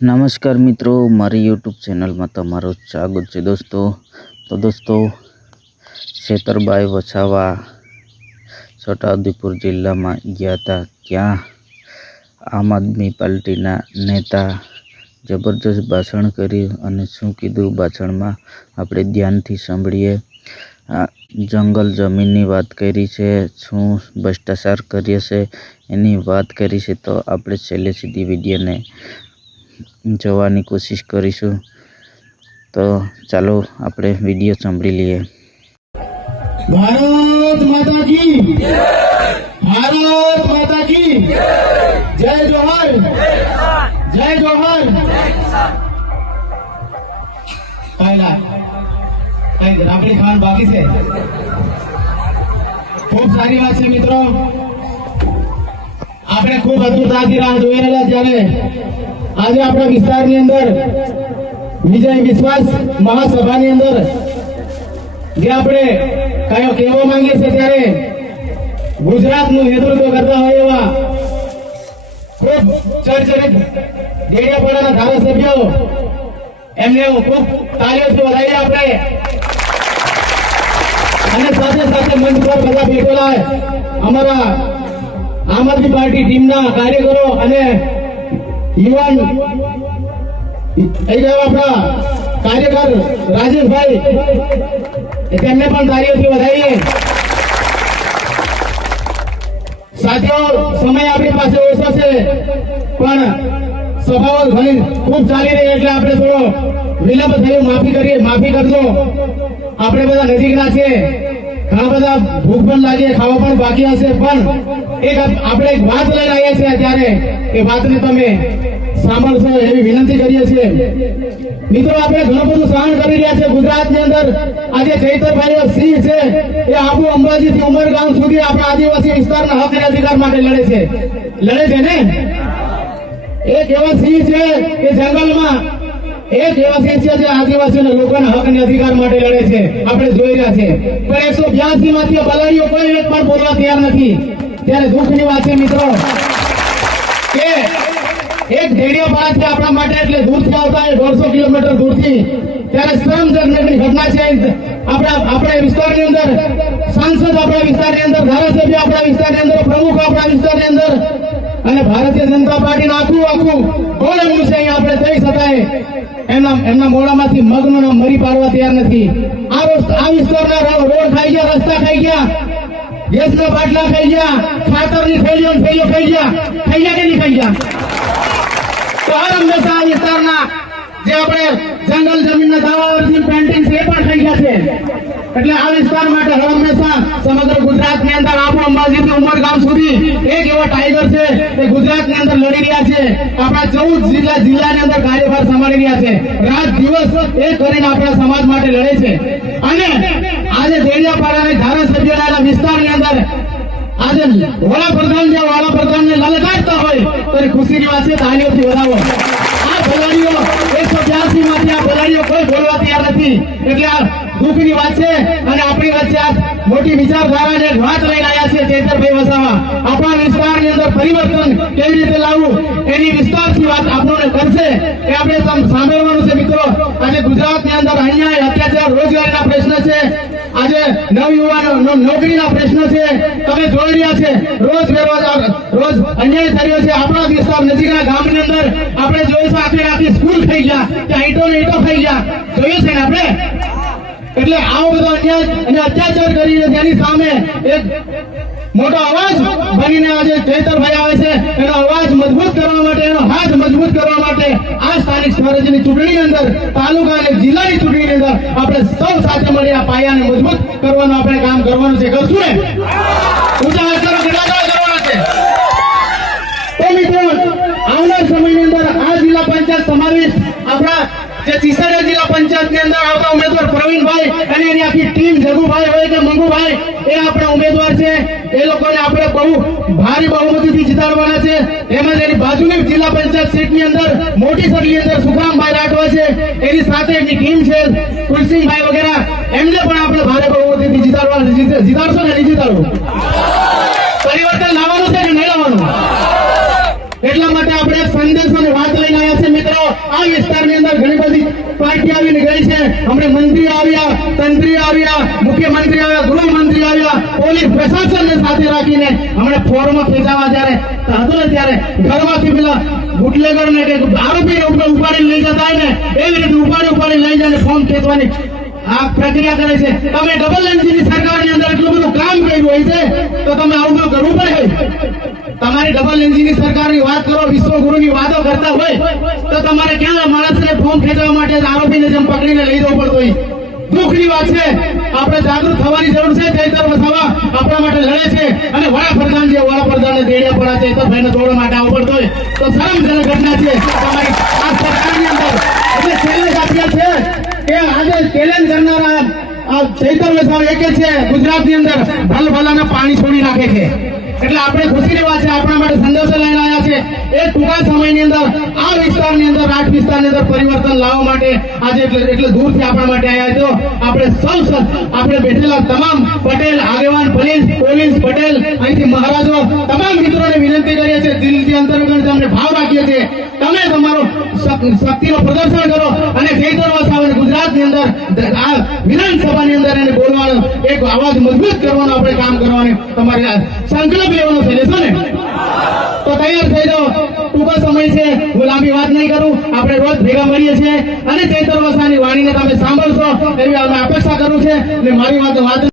नमस्कार मित्रों, मारी यूट्यूब चैनल में तमारू स्वागत है दोस्तों। तो दोस्तों, छेतरबाई वसावा छोटाउदेपुर जिला में गया था। क्या आम आदमी पार्टी नेता जबरदस्त भाषण कर्યું शू कीधु भाषण में આપણે ધ્યાનથી સાંભળીએ। जंगल जमीन की बात करी है, शू भ्रष्टाचार करे से एनी बात करी है। तो આપણે છેલ્લે સુધી विडियो ने જોવાની કોશિશ કરીશું। તો ચાલો આપણે વિડિયો સાંભળી લઈએ। भारत माता की भारत माता की जय जोहर जय जोहर। राबड़ी खान बाकी से खूब सारी बात है मित्रों। आपने खूब अद्भुताથી રાહ જોઈ રહેલા જ્યારે આજે આપણા વિસ્તારની અંદર વિજય વિશ્વાસ મહાસભાની અંદર જે આપણે કયો કહેવા માંગીએ છીએ ત્યારે ગુજરાતનું નેતૃત્વ કરતા હોય એવા ખૂબ ચર્ચિત ડેડિયાપાડાના ધારાસભ્યો એમને હું ખૂબ તાળીઓથી વધાવીએ આપણે। અને સાથે સાથે મંચ પર બધા બેઠેલા અમારા આમ આદમી પાર્ટી ટીમના કાર્યકરો અને युवान अपना कार्यकर राजेश भाई तारीखों बधाई। साथियों, समय अपनी पास ओछो छे पण सभाओ घणी खूब चाली रही એટલે આપણે થોડો વિલંબ થયો, માફી કરજો। આપણે બધા નજીકના છે, ઘણા બધા ભૂખ પણ લાગે, ખાવા પણ બાકી હશે, પણ આપણે એક વાત લઈને આવ્યા છીએ ત્યારે એ વાતને તમે સાંભળશો એવી વિનંતી કરીએ છીએ। મિત્રો, આપણે ઘણું બધું સહન કરી રહ્યા છે ગુજરાતની અંદર। આજે ચૈતરભાઈ સિંહ છે એ આબુ અંબાજી થી ઉમરગામ સુધી આપણા આદિવાસી વિસ્તારના હક અને અધિકાર માટે લડે છે ને। એક એવા સિંહ છે કે જંગલમાં एक एवा सिंह છે જે આદિવાસીના લોકોના હક અને અધિકાર માટે લડે છે, આપણે જોઈ રહ્યા છે। પણ 182 માંથી બલાડીઓ કોઈ એક પણ બોલવા તૈયાર નથી। ત્યારે દુઃખની વાત છે મિત્રો કે એક ડેડિયાપાડાથી આપણા માટે એટલે દૂરથી આવતા 150 કિલોમીટર દૂરથી, ત્યારે શરમજનકની ઘટના છે। આપણા વિસ્તારની અંદર સાંસદ, આપણા વિસ્તારની અંદર ધારાસભ્ય, આપણા વિસ્તારની અંદર પ્રમુખ, આપણા વિસ્તારની અંદર અને ભારતીય જનતા પાર્ટીનું આખું કોણ એવું છે અહીં આપણે થઈ શકાય એમના મોઢામાંથી મગનો મરી પાડવા તૈયાર નથી। આ વિસ્તારના રોડ ખાઈ ગયા, રસ્તા ખાઈ ગયા, ગેસના બાટલા ખાઈ ગયા, ખાતરની થેલીઓ ખાઈ ગયા કે નહીં ખાઈ ગયા? તો હર હંમેશા આ વિસ્તારના જે આપણે જંગલ જમીનના દાવાઓની પેન્ટિંગ છે એ પણ ખાઈ ગયા છે। એટલે આ વિસ્તાર માટે હર હંમેશા સમગ્ર ગુજરાતની અંદર આબુ અંબાજીથી ઉમરગામ સુધી એક એવો ટાઈગર છે એ ગુજરાતની અંદર લડી રહ્યા છે। આપણા 14 જિલ્લાની અંદર કાર્યભાર સંભાળી રહ્યા છે, રાત દિવસ એક કરીને આપણા સમાજ માટે લડે છે। અને આજે ડેડિયાપાડાના ધારાસભ્યોના વિસ્તારની અંદર આજે વડાપ્રધાનને લલકારતા હોય તો એ ખુશીની વાત છે, તાળીઓથી વધાવો। આ બલાડીઓ 182 માંથી આ બલાડીઓ કોઈ બોલવા તૈયાર નથી। એટલે આ દુઃખની વાત છે। અને આપણી વચ્ચે આ મોટી વિચારધારાને વાત લઈને આવ્યા છે ચૈતરભાઈ વસાવા। આપણા વિસ્તારની અંદર પરિવર્તન કેવી રીતે લાવવું એની વિસ્તારથી વાત આપણને કરશે એ આપણે સાંભળવાનું છે મિત્રો। આજે ગુજરાતની અંદર અન્યાય, અત્યાચાર, રોજગારીના પ્રશ્ન છે, આજે નવયુવાનો નોકરીના પ્રશ્ન છે, તમે જોઈ રહ્યા છે રોજ અન્યાય થઈ રહ્યો છે। આપણા વિસ્તાર નજીકના ગામની અંદર આપણે જોઈશું આખી સ્કૂલ થઈ ગયા, ત્યાં ઈંટો થઈ ગયા, જોયું છે ને આપણે। એટલે આવો બધો અન્યાય અને અત્યાચાર કરીને તેની સામે એક મોટો અવાજ બનીને આજે ચૈતરભાઈ આવે છે। એનો અવાજ મજબૂત કરવા માટે, એનો હાથ મજબૂત કરવા માટે આ સ્થાનિક સ્વરાજ્યની ચૂંટણીની અંદર, તાલુકા અને જિલ્લાની ચૂંટણીની અંદર આપણે સૌ સાથે મળી આ પાયાને મજબૂત કરવાનું આપણે કામ કરવાનું છે। કરશું ને? ઊંચા હાથ કરો, કેટલા કરવાના છે? તો મિત્રો, આવનાર સમયની અંદર આ જિલ્લા પંચાયત સમાવેશ આપણા જે ચીસડિયા જિલ્લા પંચાયતની અંદર આવતા ઉમેદવાર પ્રવીણભાઈ અને એની આખી ટીમ, જગુભાઈ હોય કે મંગુભાઈ, એ આપણા ઉમેદવાર છે। એ લોકોને આપણે બહુ ભારે બહુમતીથી જીતાડવાના છે। એમાં એની બાજુની જિલ્લા પંચાયત સીટની અંદર મોટી સરની અંદર સુખરામભાઈ રાઠવા છે, એની સાથે એની ટીમ છે, તુલસીભાઈ વગેરે, એમને પણ આપણે ભારે બહુમતીથી જીતાડવાના। જીતાડશો ને નહીં જીતાડવું? પરિવર્તન લાવવાનું છે કે નહીં લાવવાનું? એટલા માટે આપણે સંદેશોની વાત લઈને આવ્યા છે મિત્રો। આ વિસ્તારની અંદર ઘણી બધી પાર્ટી આવીને ગઈ છે. હમણાં મંત્રી આવ્યા, તંત્રી આવ્યા, મુખ્યમંત્રી આવ્યા, ગૃહમંત્રી આવ્યા, પોલીસ પ્રશાસનને સાથે રાખીને હમણાં ફોર્મ ખેંચાવા જ્યારે હતું ને ત્યારે ઘરમાંથી પેલા બુટલેગર ને કે આરોપી ઉપાડીને લઈ જતા હોય ને એવી રીતે ઉપાડી લઈ જાય ફોર્મ ખેંચવાની આ પ્રક્રિયા કરે છે. તમે ડબલ એન્જિનની સરકારની અંદર એટલું બધું કામ કર્યું હોય છે તો તમે આવું ન કરવું પડે. તમારી ડબલ એન્જિનની સરકારની વાત કરો, વિશ્વગુરુની વાતો કરતા હોય તો તમારે ક્યાં માણસને ફોર્મ ખેંચવા માટે આરોપીને જેમ પકડીને લઈ જવું પડતું હોય. દુઃખની વાત છે. આપણે જાગૃત થવાની જરૂર છે. ચૈતર વસાવા આપણા માટે લડે છે અને વડાપ્રધાનને દેડિયા પડ્યા ચૈતરભાઈને તોડવા માટે આવવું પડતું હોય તો શરમજનક ઘટના છે તમારી આ સરકારની અંદર. એટલે ચેલેન્જ આપ્યા છે કે આજે ચેલેન્જ કરનારા આ ચૈતર વસાવા એક છે ગુજરાતની અંદર ભલભલાના પાણી છોડી નાખે છે. એટલે આપણે ખુશીની વાત છે, આપણા માટે સંદેશો લઈને આવ્યા છે. એ ટૂંકા સમયની અંદર આ વિસ્તારની અંદર રાજ વિસ્તારની અંદર પરિવર્તન લાવવા માટે આજે એટલે દૂરથી આપણા માટે આવ્યા છો. આપણે સૌ આપણે બેઠેલા તમામ પટેલ આગેવાન, પોલીસ પટેલ, અહીંથી મહારાજો તમામ મિત્રોને વિનંતી કરીએ છીએ, દિલથી અંતરંગથી અમને ભાવ રાખીએ છીએ, તમે તમારો શક્તિનો પ્રદર્શન કરો અને ચૈતર વસાવાને ગુજરાતની અંદર આ વિધાનસભાની અંદર એને બોલવાનો એક અવાજ મજબૂત કરવાનો આપણે કામ કરવાની તમારે સંકલ્પ લેવાનો છે. લેશો ને? તો તૈયાર થઈ જાઓ. ટૂંકો સમય છે, હું લાંબી વાત નહીં કરું. આપણે રોજ ભેગા મળીએ છીએ અને ચૈતર વસાવાની વાણીને તમે સાંભળશો એવી અમે અપેક્ષા કરું છે. અને મારી વાત